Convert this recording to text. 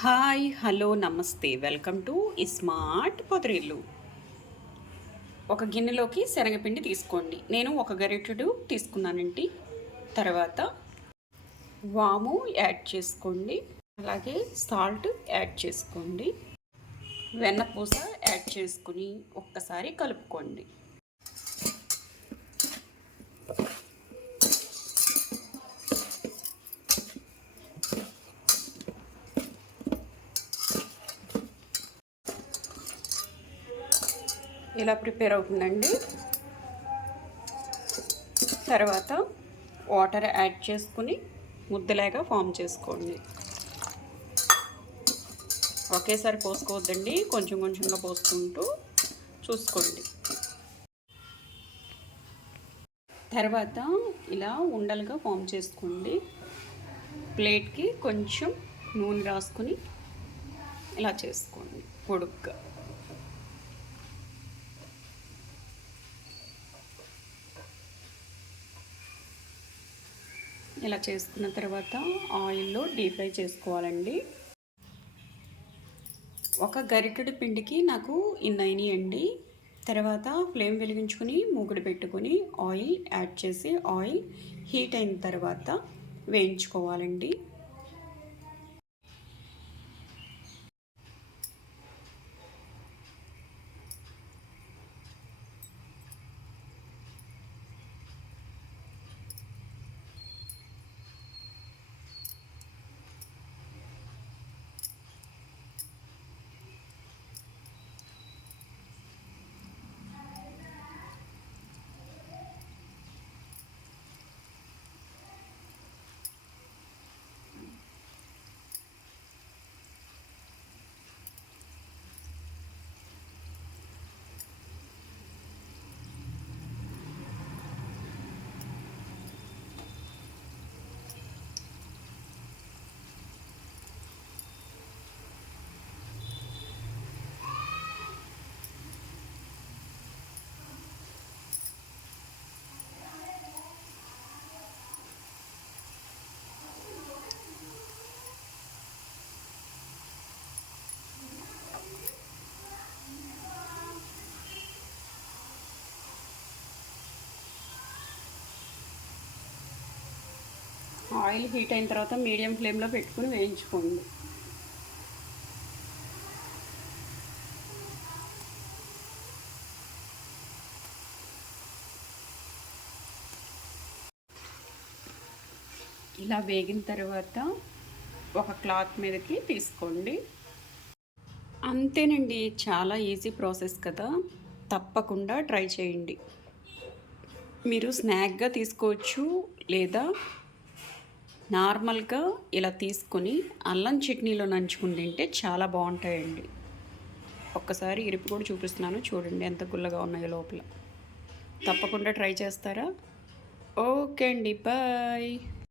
Hi hello namaste. Welcome to smart Podarillu. ఒక గిన్నెలోకి శనగపిండి తీసుకోండి. నేను ఒక గరిటెడు తీసుకున్నానండి. తర్వాత వాము యాడ్ చేసుకోండి. అలాగే సాల్ట్ యాడ్ చేసుకోండి. వెన్నపూస యాడ్ చేసుకుని ఒక్కసారి కలుపుకోండి. ఇలా ప్రిపేర్ అవుతుందండి. తర్వాత వాటర్ యాడ్ చేసుకుని ముద్దలాగా ఫామ్ చేసుకోండి. ఒకేసారి పోసుకోవద్దండి కొంచెం కొంచెంగా పోసుకుంటూ చూసుకోండి. తర్వాత ఇలా ఉండలుగా ఫామ్ చేసుకోండి. ప్లేట్కి కొంచెం నూనె రాసుకొని ఇలా చేసుకోండి పొడుగ్గా. ఇలా చేసుకున్న తర్వాత ఆయిల్లో డీప్ ఫ్రై చేసుకోవాలండి. ఒక గరిటెడు పిండికి నాకు ఇన్నైనాయి అండి తర్వాత ఫ్లేమ్ వెలిగించుకొని మూగుడు పెట్టుకొని ఆయిల్ యాడ్ చేసి ఆయిల్ హీట్ అయిన తర్వాత వేయించుకోవాలండి. ఆయిల్ హీట్ అయిన తర్వాత మీడియం ఫ్లేమ్లో పెట్టుకుని వేయించుకోండి. ఇలా వేగిన తర్వాత ఒక క్లాత్ మీదకి తీసుకోండి. అంతేనండి చాలా ఈజీ ప్రాసెస్ కదా. తప్పకుండా ట్రై చేయండి. మీరు స్నాక్గా తీసుకోవచ్చు లేదా నార్మల్గా ఇలా తీసుకొని అల్లం చట్నీలో నంచుకుని తింటే చాలా బాగుంటాయండి. ఒక్కసారి ఇరుపు కూడా చూపిస్తున్నాను. చూడండి ఎంత గుల్లగా ఉన్నాయో లోపల. తప్పకుండా ట్రై చేస్తారా? ఓకే అండి. బాయ్.